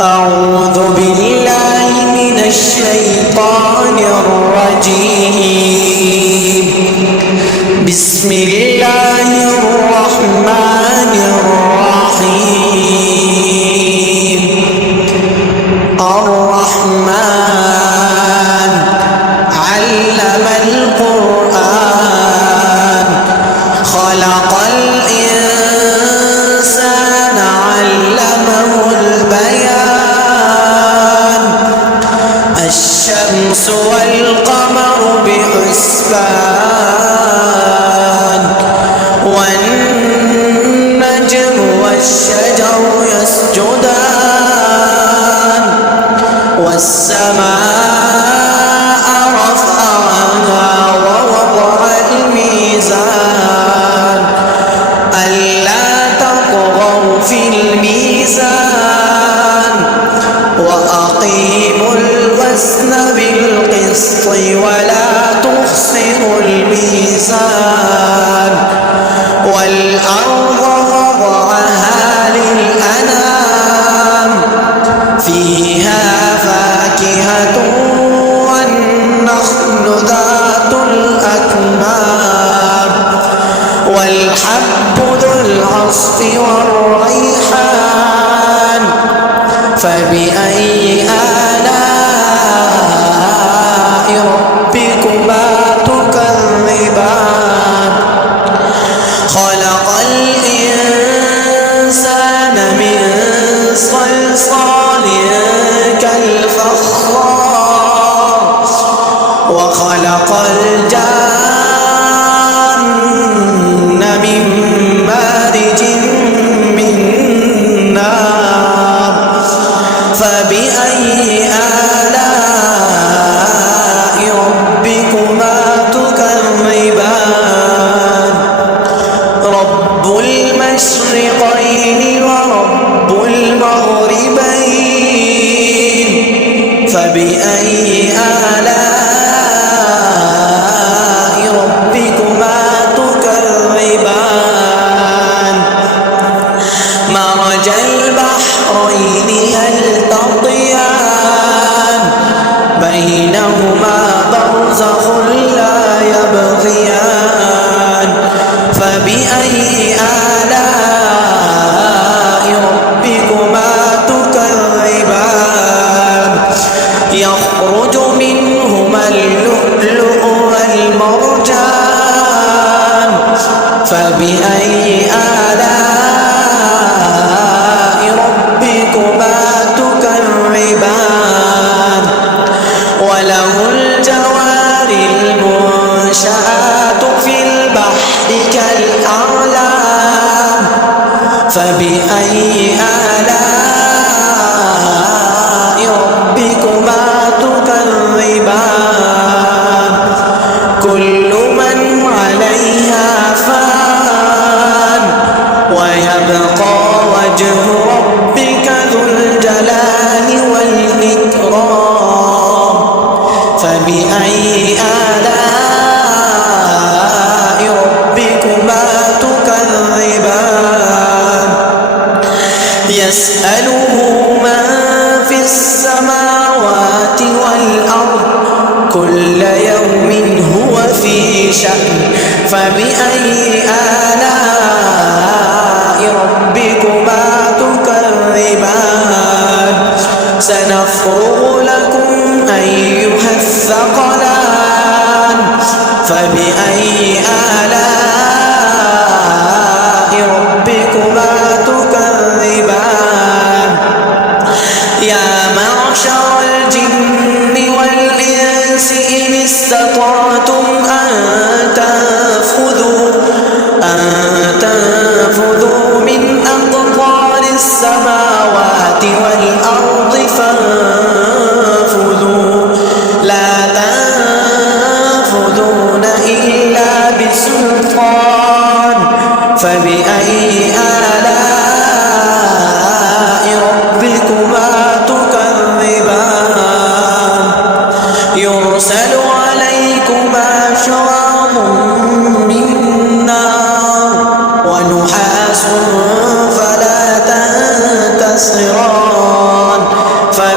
أعوذ بالله من الشيطان الرجيم. بسم الله الرحمن الرحيم. الرحمن علم القرآن خلق الإنسان علمه البيان الشمس والقمر بحسبان والنجم والشجر يسجدان والسماء رفعها ووضع الميزان ألا تطغوا في الميزان وأقيموا الوزن بالقسط ولا تخسروا الميزان والأرض وضعها للأنام فيها فاكهة والنخل ذات الأكمام والحب ذو العصف والريحان فبأي آلاء ربكما تكذبان خلق الإنسان من صلصال كالفخار وخلق الجان من مارج من نار فبأي آلاء ربكما تكذبان رب المشرقين ورب المغربين فبأي آلاء ربكما تكذبان مرج البحرين يلتقيان بينهما برزخ لا يبغيان فبأي آلاء ربكما تكذبان يخرج منهما اللؤلؤ والمرجان فبأي آلاء ربكما تكذبان وله الجوار المنشآت في البحر كالأعلام فبأي آلاء ربكما تكذبان كل من عليها فان ويبقى وجه ربك ذو الجلال والإكرام فبأي آلاء ربكما تكذبان يسأله من في السماوات والأرض كل يوم هو في شأن فبأي آلاء ربكما تكذبان سنفرغ لكم أيها الثقلان فبأي آلاء ربكما تكذبان يا معشر الجن والإنس إن استطعتم أن تنفذوا من أقطار السماوات والأرض فانفذوا لا تنفذون إلا بسلطان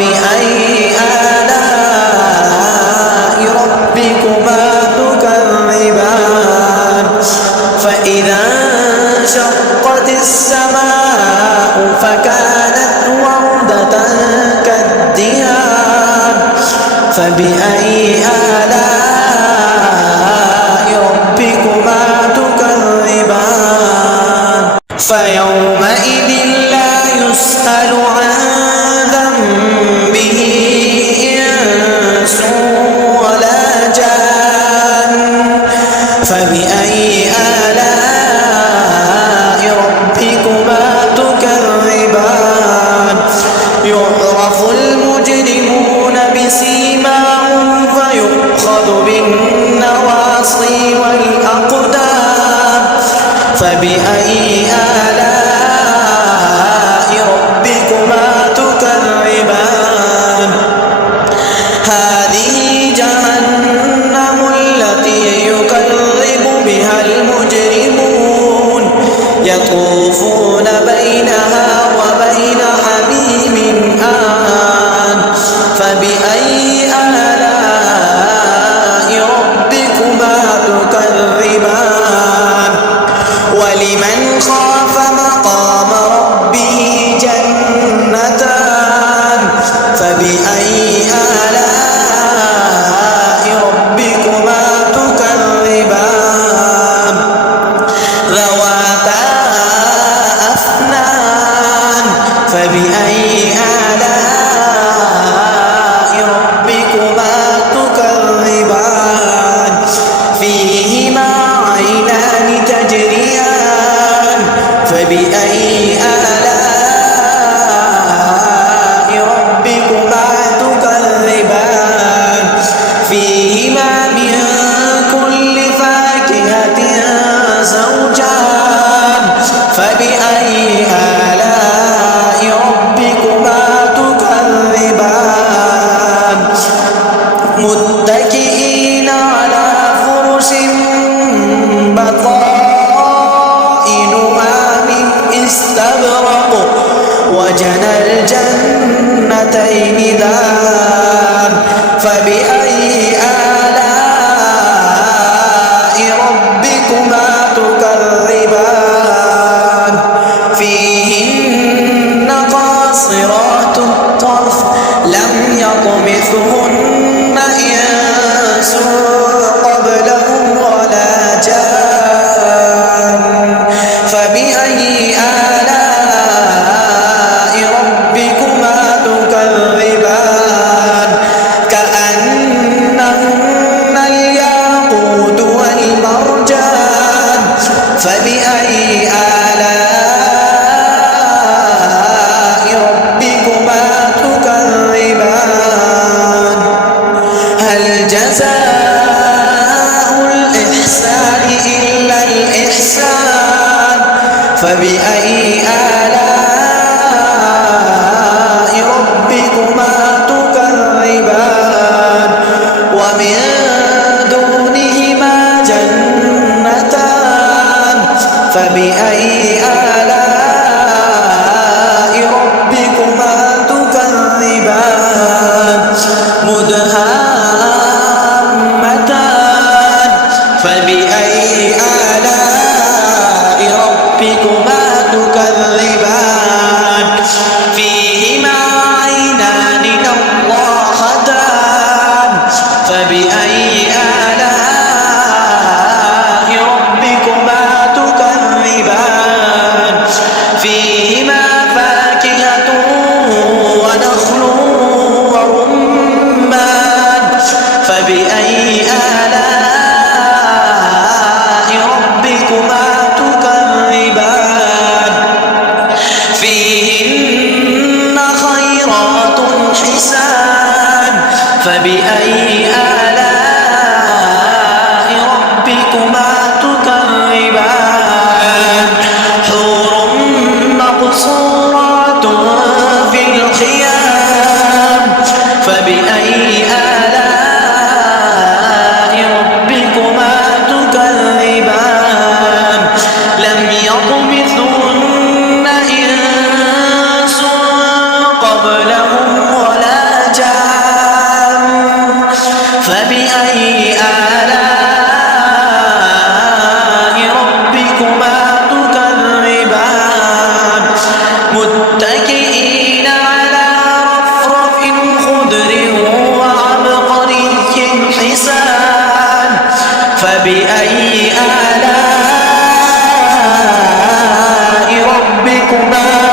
فبأي آلاء ربكما تكذبان فإذا انشقت السماء فكانت وردة كالدهان فبأي آلاء ربكما تكذبان فيومئذ لا يسأل عن ذنبه إنس ولا جان فبأي آلاء ربكما تكذبان يعرف المجرمون بسيماهم فيؤخذ بالنواصي والأقدام فبأي آلاء ربكما تكذبان هذه جهنم التي يكذب بها المجرمون يطوفون بينها وبين حميم آن فبأي آلاء ربكما تكذبان ولمن خاف مقام ربه جنتان فبأي آلاء ربكما تكذبان ذواتا أفنان فبأي آلاء ربكما تكذبان فيهما عينان تجريان فبأي آلاء ربكما تكذبان فيهما من كل فاكهة زوجان فبأي آلاء ربكما تكذبان متكئين على فرش بطائنها من استبرق وجنى الجنتين دان فبأي آلاء ربكما تكذبان فيهن قاصرات الطرف لم يطمثهن إنس قبلهم ولا جان فبأي آلاء ربكما تكذبان كأنهن الياقوت والمرجان فبأي آلاء ربكما تكذبان هل جزاء الإحسان إلا الإحسان فبأي آلاء ربكما تكذبان ومن دونهما جنتان فبأي آلاء ربكما تكذبان مدهامتان فبأي آلاء ربكما فبأي آلاء ربكما